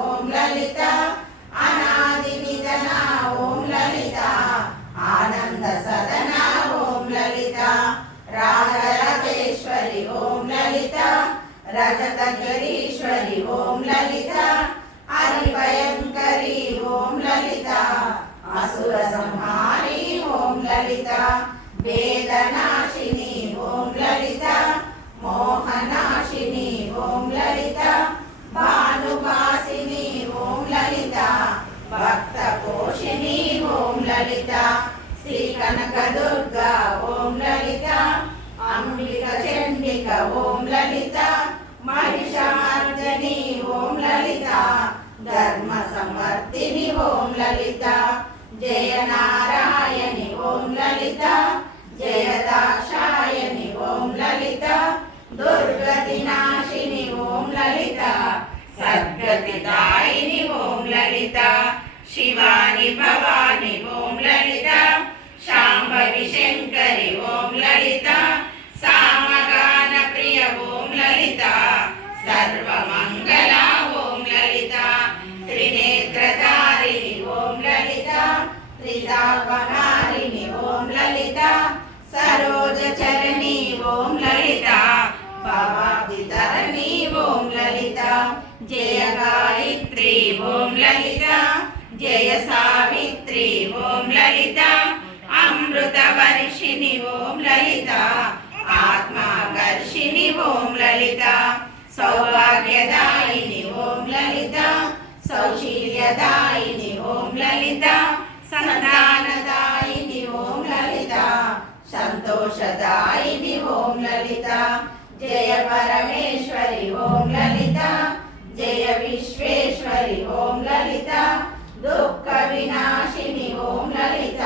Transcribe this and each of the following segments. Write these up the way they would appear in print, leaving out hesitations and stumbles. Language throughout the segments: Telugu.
ఓం లలిత అనాది నిధన ఓం లలిత ఆనంద సదన ఓం లలిత రాజరాజేశ్వరి ఓం లలిత రజత గిరీశ్వరి ఓం లలిత హరిభయంకరి ఓం లలిత అసుర సంహారి ఓం లలిత వేదనాశిని ఓం లలిత మోహనాశిని ఓం లలిత భానువాసిని ఓం లలిత భక్త పోషిణి ఓం లలిత శ్రీ కనకదుర్గా ఓం లలిత అంబిక చండిక ఓం లలిత మహిషమర్దిని ఓం లలిత ధర్మ సంవర్ధిని ఓం లలిత జయ నారాయణి ఓం లలిత జయ దాక్షాయణి ఓం లలిత దుర్గతి నాశిని ఓం లలిత సద్గతి దాయిని ఓం లలిత శివాని భవాని ఓం లలిత శాంభవి శంకరి ఓం లలిత సామగాన ప్రియ ఓం లలిత సర్వమంగళ ఓం లలిత త్రినేత్రధారిణి ఓం లలిత త్రిదాపహారిణి ఓం లలిత సరోజ చరణి ఓం లలిత భవాబ్దితరణి ఓం లలిత జయ గాయత్రి ఓం లలిత జయ సావిత్రి ఓం లలిత అమృత వర్షిణి ఓం లలిత ఆత్మాకర్షిణి ఓం లలిత సౌభాగ్యదాయిని ఓం లలిత సౌశీల్యదాయిని ఓం లలిత సంతానదాయిని ఓం లలిత సంతోషదాయిని ఓం లలిత జయ పరమేశ్వరి ఓం లలిత జయ విశ్వేశ్వరి ఓం లలిత దుఃఖ వినాశిని ఓం లలిత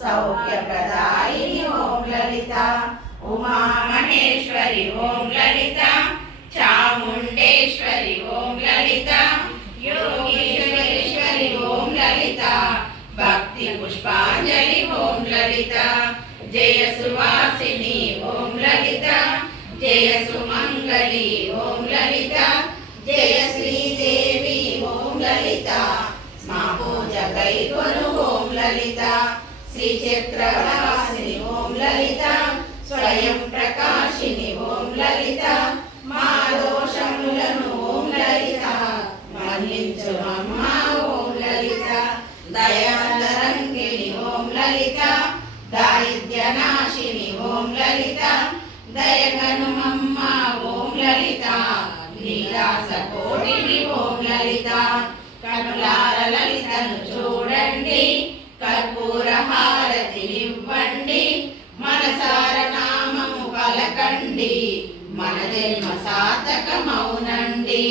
సౌఖ్యప్రదాయిని ఓం లలిత ఉమా మహేశ్వరి ఓం లలిత చాముండేశ్వరి ఓం లలిత యోగేశ్వరేశ్వరి ఓం లలిత భక్తి పుష్పాంజలి ఓం లలిత జయ సువాసిని ఓం లలిత జయ సుమంగళి ఓం లలిత జయ శ్రీదేవి ఓం లలిత మా పూజ కైకొను ఓం లలిత శ్రీ చక్రవాసిని ఓం లలిత స్వయం ప్రకాశిని ఓం లలిత మా దోషములను ఓం లలిత మన్నించు అమ్మ ఓం లలిత దయాతరంగిణి ఓం లలిత దారిద్ర్యనాశిని ఓం లలిత దయగనుమమ్మ ఓం లలిత నీరాస కోటిని ఓం లలిత కనులార లలితను చూడండి కర్పూర హారతినివ్వండి మనసార నామము పలకండి మన జన్మ సార్థకమౌనండి.